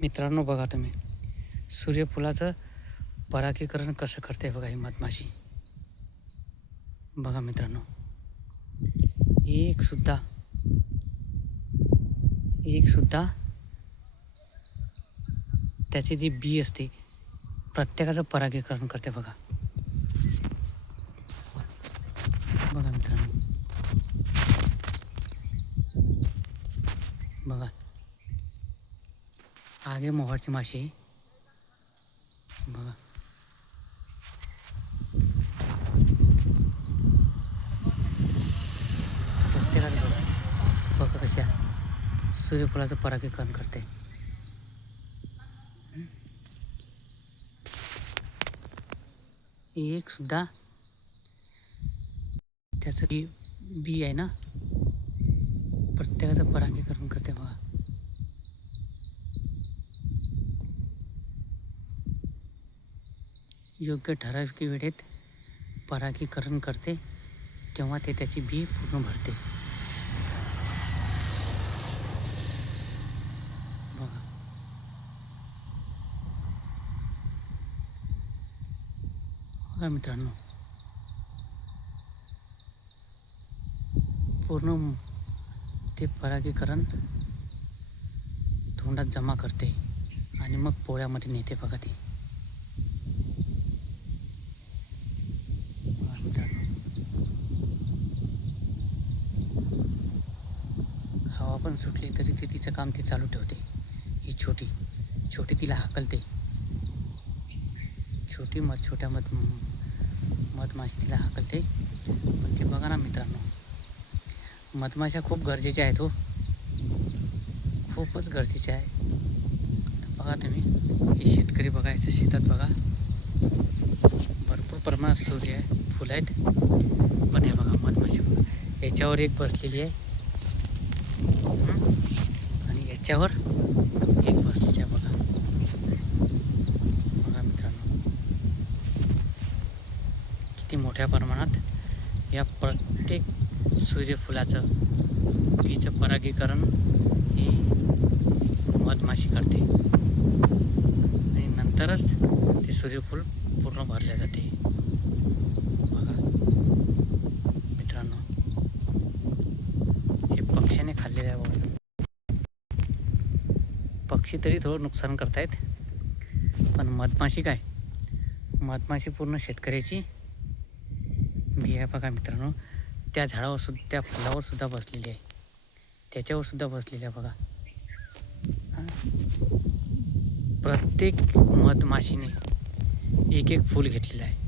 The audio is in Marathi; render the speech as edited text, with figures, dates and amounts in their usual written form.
मित्रांनो बघा तुम्ही सूर्यफुलाचं परागीकरण कसं करते बघा ही मधमाशी. बघा मित्रांनो, एक सुद्धा त्याची जी बी असते प्रत्येकाचं परागीकरण करते बघा. बघा मित्रांनो, बघा आगे मोहरची माशी बघा. प्रत्येकाचं बघा कशा सूर्यफुलाचं परागीकरण करते. एक सुद्धा त्याचं बी आहे ना, प्रत्येकाचं परागीकरण करते बघा. योग्य ठराविक वेळेत परागीकरण करते तेव्हा ते त्याची बी पूर्ण भरते. बघा बघा मित्रांनो, पूर्ण ते परागीकरण तोंडात जमा करते आणि मग पोळ्यामध्ये नेते बघा ती. बघा मित्रांनो, हवा पण सुटली तरी ती तिचं काम ती चालू ठेवते. ही छोटी तिला हाकलते. छोट्या मधमाशी तिला हाकलते. पण ते बघा ना मित्रांनो, मधमाशा खूप गरजेच्या आहेत हो, खूपच गरजेच्या आहे. बघा तुम्ही, हे शेतकरी बघा, याच्या शेतात बघा भरपूर प्रमाणात सूर्य आहे, फुलं आहेत. पण हे बघा मधमाशी याच्यावर एक बसलेली आहे आणि याच्यावर एक बसलेली आहे बघा. बघा मित्रांनो, किती मोठ्या प्रमाणात या प्रत्येक सूर्यफुलाचं बीचं परागीकरण ही मधमाशी करते आणि नंतरच ते सूर्यफूल पूर्ण भरले जाते. बघा मित्रांनो, हे पक्ष्याने खाल्लेलं आहे बघा. पक्षी तरी थोडं नुकसान करतायत, पण मधमाशी काय, मधमाशी पूर्ण शेतकऱ्याची बी आहे बघा मित्रांनो. त्या झाडावर सुद्धा, त्या फुलावर सुद्धा बसलेली आहे, त्याच्यावर सुद्धा बसलेली आहे बघा. प्रत्येक मधमाशीने एक फूल घेतलेलं आहे.